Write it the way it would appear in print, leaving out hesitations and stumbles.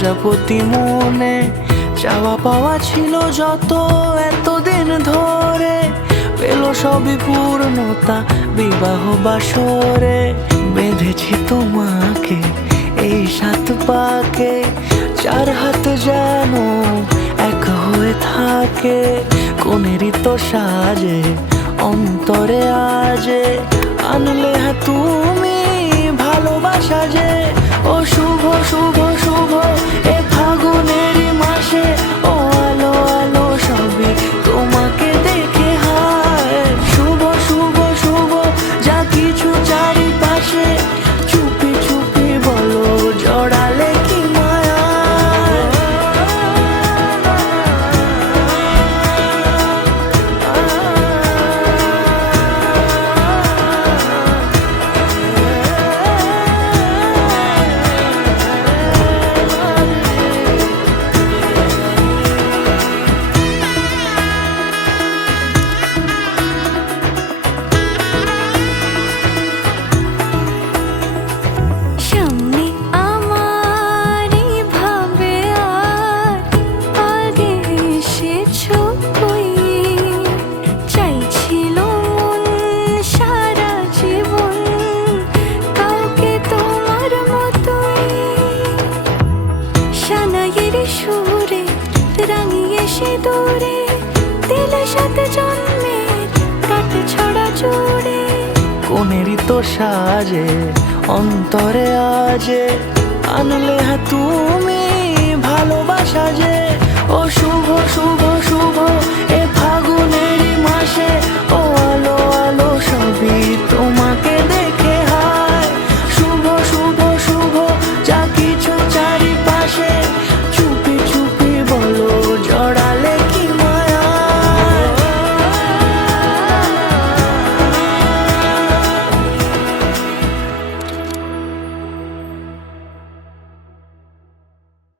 প্রজাপতি মনে চাওয়া পাওয়া ছিল যত এতদিন ধরে, পেল সবই পূর্ণতা বিবাহ বাসরে। বেঁধেছি তোমাকে এই 7 পাকে, 4 হাত যেন এক হয়ে থাকে। কোনেরই তো সাজে অন্তরে আজে, আনলে হ্যাঁ তুমি ভালোবাসা যে। ও শুভ শুভ শুভ এ ফাগুনেরই মাসে, ও আলো আলো সবই তোমাকে দেখে হায়। শুভ শুভ শুভ যা কিছু চারিপাশে, চুপি চুপি বলো জড়ালে কি মায়া। সুরে রাঙিয়ে সে দূরে দিলে 7 জন্মের কাট ছড়া জুড়ে। কোনেরই তো সাজে অন্তরে আজে, আনলে হ্যাঁ তুমি ভালোবাসা যে। ও শুভ শুভ শুভ এ ফাগুনেরই মাসে,